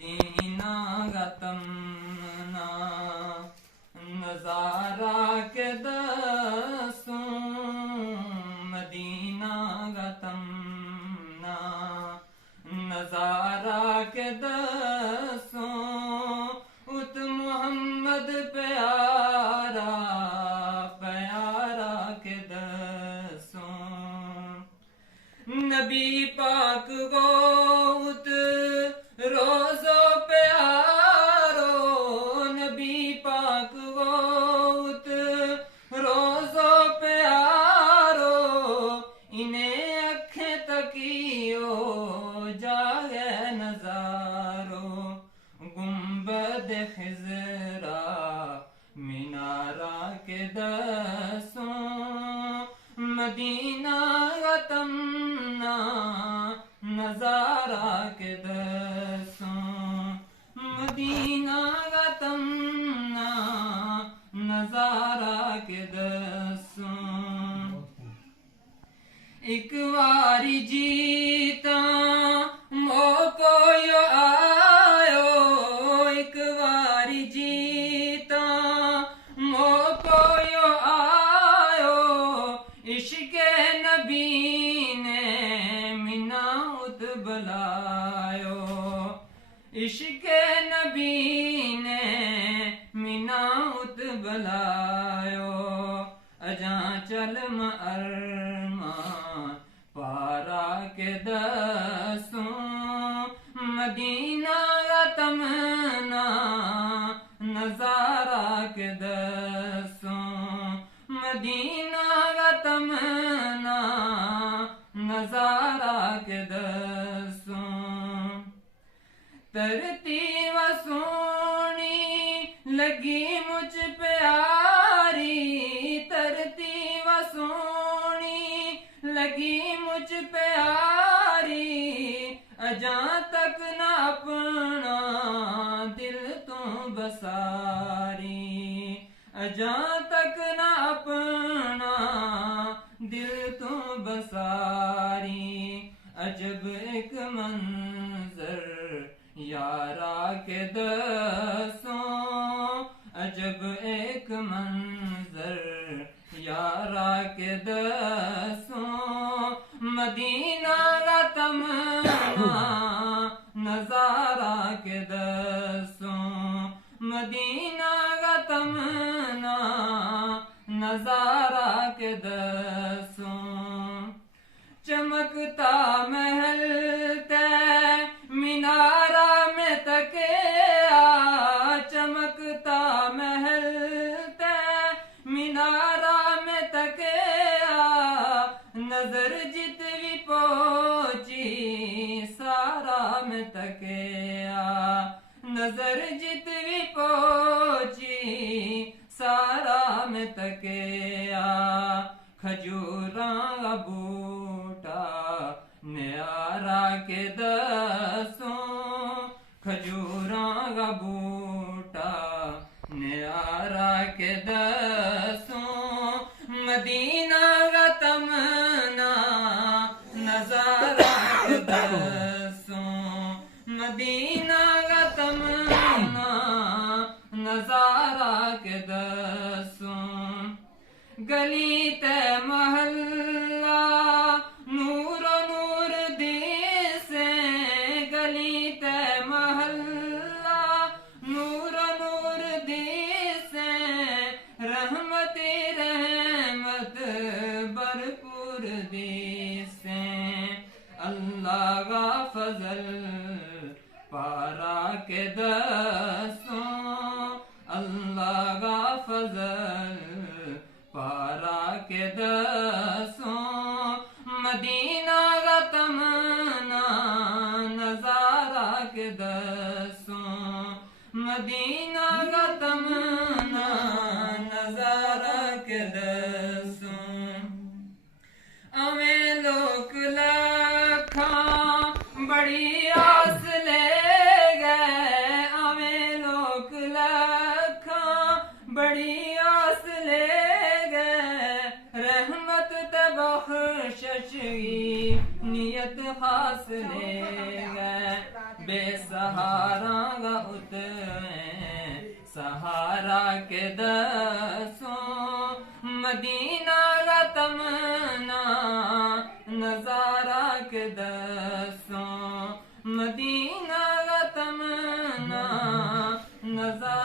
مدینہ کا تمنا نظارہ کے دسوں، مدینہ کا تمنا نظارہ کے دسوں، ات محمد پیارا پیارا کے دسوں، نبی پاک کو ات روزو پیارو، نبی پاک کو ات روزو پیارو، انہیں اکھیں تکیو جاگے نظارو، گنبد خضرا مینارہ کے دسوں، مدینہ کا تمنا نظارہ کے دسوں، مدینہ کا تمنا نظارہ کے دسوں، ایک واری جیتا موقع یو آیو، ایک واری جیتا موقع یو آیو، عشق نبی نے مناوت بلایو، عشق نبی نے مناوت بلایو، اجاں چلم ارمان پارا کے دسوں، مدینہ کا تمنا نظارہ کے دسوں، مدینہ کا تمنا نظارہ کے دسوں، ترتیب سونی لگی مجھ پیاری، ترتیب سونی لگی مجھ پیاری، اجاں تک نہ اپنا دل تو بساری، اجاں تک نہ اپنا دل تو بساری، عجب ایک منظر یارا کے دسوں، عجب ایک منظر یارا کے دسوں، مدینہ کا تمنا نظارہ کے دسوں، مدینہ کا تمنا نظارہ کے دسوں، چمکتا محل تے مینارہ میں تکیا، چمکتا محل تے مینارہ میں تکیا، نظر جت بھی پہنچی سارا میں تکیا، نظر جت بھی پہنچی سارا میں تکیا، کھجوراں کا بوٹا نیارا کے دسوں، کھجوراں کا بوٹا نیارا کے دسوں، مدینہ کا تمنا نظارہ کے دسوں، مدینہ کا تمنا نظارہ کے دسوں، گلی تے محلہ نور و نور دیسے، گلی تے محلہ نور و نور دیسے، رحمت رحمت بھرپور دیسے، اللہ کا فضل پارا کے دسوں، اللہ کا فضل پارا کے دسوں، مدینہ کا تمنا نظارہ کے دسوں، مدینہ کا تمنا نظارہ کے دسوں، اویں لوک لکھاں بڑی آس لے گئے، اویں لوک لکھاں بڑی آس لے گئے، رحمت بخشش کی نیت خاص لے گئے، بے سہارا گا اتریں سہارا کے دسوں مدینہ کا تمنا نظارہ کے دسوں مدینہ کا تمنا نظارہ